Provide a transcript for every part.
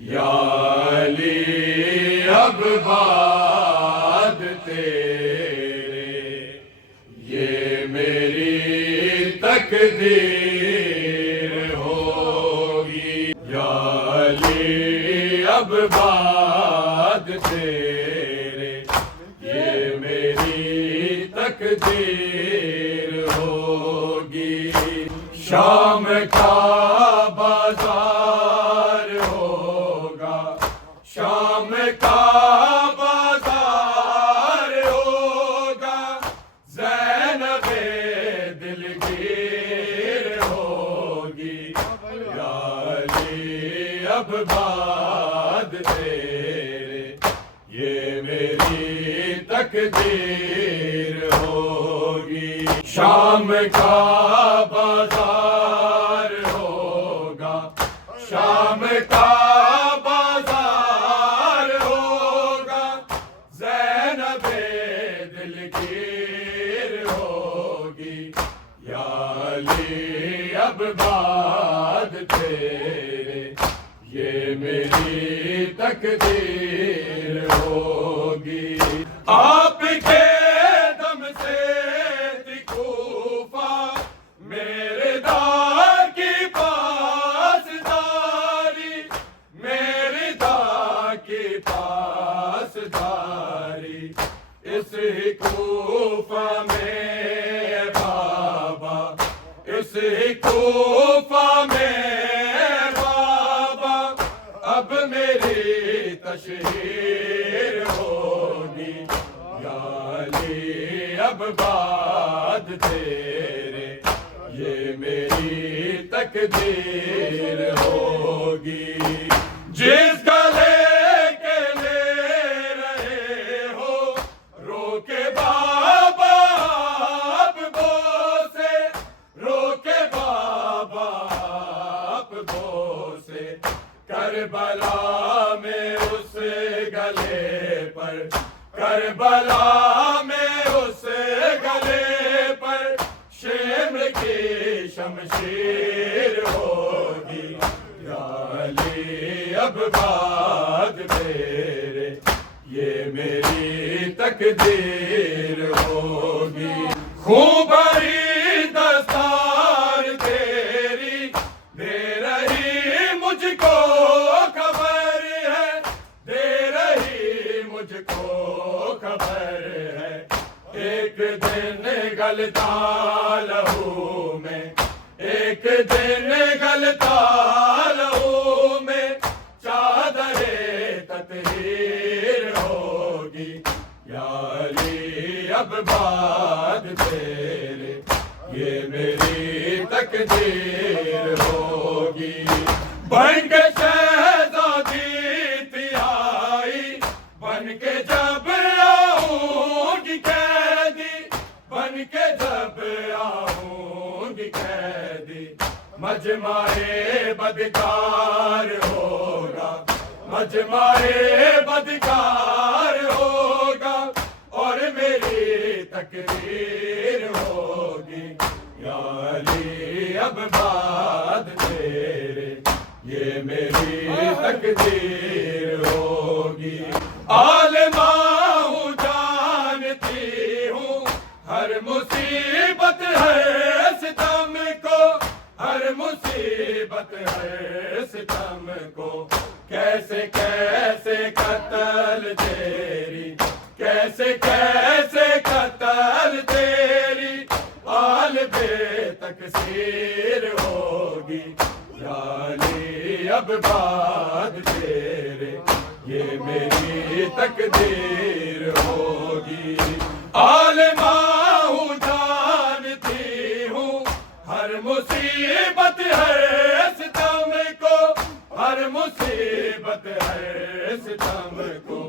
یا علی اب بعد تیرے یہ میری تقدیر ہوگی، یا علی اب بعد تیرے یہ میری تقدیر ہوگی۔ شام کا بازار ہوگا، شام کا بازار ہوگا، زینب دلگیر ہوگی، یا علی اب بعد تیرے یہ میری تقدیر ہوگی۔ شام کا بازار ہوگا، شام کا بازار ہوگا، زینب دلگیر ہوگی، یا علی اب بعد تیرے یہ میری تقدیر ہوگی۔ آپ کے دم سے تھی کوفہ میرے دار کی پاسداری، میرے دار کی پاسداری، اس ہی کوفہ میں بابا، اس ہی کوفہ میں بابا اب میری تشہیر ہوگی، یا علی اب بعد تیرے یہ میری تقدیر ہوگی۔ جس گلے کے لے رہے ہو رو کے بابا آپ بوسے، رو کے بابا آپ بوسے، کربلا میں اس گلے پر، کربلا میں اس گلے پر شمر کی شمشیر ہوگی، یا علی اب بعد تیرے یہ میری تقدیر ہوگی۔ خون بھری دستار تیری دے رہی مجھ کو خبر ہے، دے رہی مجھ کو خبر ہے، ایک دن گلتا لہو میں، ایک دن گلتا لہو میں چادر تطہیر ہوگی، یا علی اب بعد تیرے یہ میری تقدیر ہوگی۔ بن کے شہزادی تھی آئی، بن کے جب آؤں گی قیدی، بن کے جب آؤں گی قیدی، مجمع بدکار ہوگا، مجمع بدکار ہوگا، اور میری تقریر ہوگی، یا علی اب بعد تیرے یہ میری تقدیر ہوگی۔ عالمہ ہوں جانتی ہوں ہر مصیبت ہے ستم کو، ہر مصیبت ہے ستم کو، کیسے کیسے قتل تیری، کیسے کیسے قتل تیری آل بے تکثیر ہوگی، یا علی اب بعد تیرے یہ میری تقدیر ہوگی۔ عالمہ ہوں جانتی ہوں ہر مصیبت ہے ستم کو، ہر مصیبت ہے ستم کو،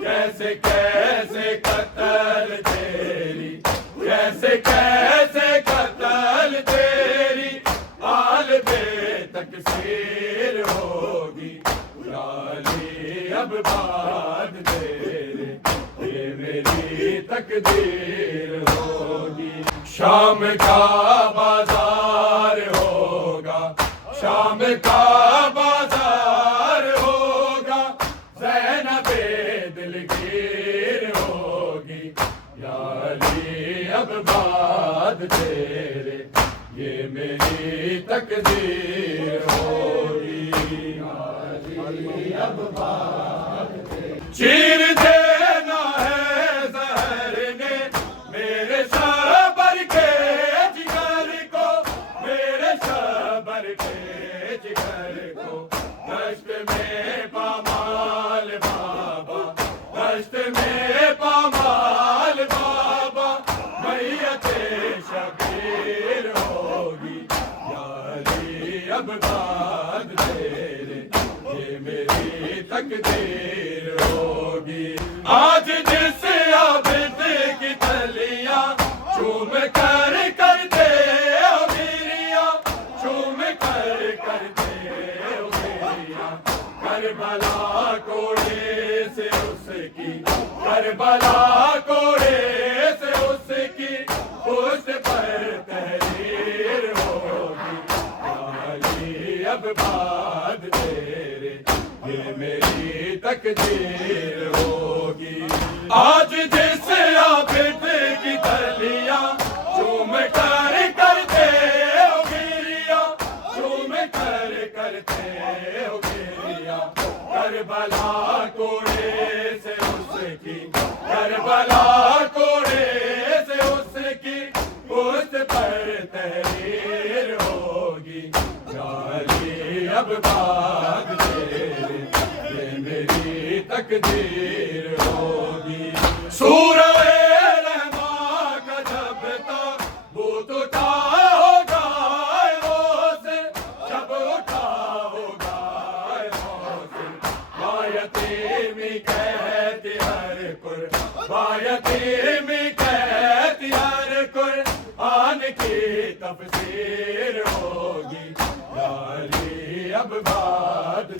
کیسے کیسے قتل تیری، کیسے کیسے قتل تیری آل بے تکثیر ہوگی، یا علی اب بعد تیرے یہ میری تقدیر ہوگی۔ شام کا بازار ہوگا، شام کا بازار ہوگا، تیرے یہ میری تقدیر ہوگی اب بات چیر دینا ہے زہر نے میرے صبر کے جگر کو میرے صبر کے جگر کو دشت میں پامال بابا دشت میں پامال بابا میت شبیر ہوگی یا علی اب بعد تیرے یہ میری تقدیر ہوگی آج جس عابد کی تلیاں چوم کر کرتے ہو میریاں چوم کر کرتے ہو میریاں کربلا کوڑے سے اس کی کربلا کوڑے سے اس کی اس پر تحریر ہوگی یا علی اب بعد تیرے یہ میری تقدیر ہوگی آج جس عابد کی تلیاں چوم کر کرتے ہو میریاں چوم کر کرتے ہو میریاں کربلا کوڑے سے اس کی کربلا کوڑے سے اس کی اس پر تحریر ہوگی یا علی اب بعد تیرے یہ میری تقدیر ہوگی سورہ رحماں کا جب تابوت اٹھا ہوگا سے جب اٹھا ہوگا سے بایتیمی کہتی ہر بایتیمی کہتی ہر قرآن کی تفسیر ہوگی یا علی اب بعد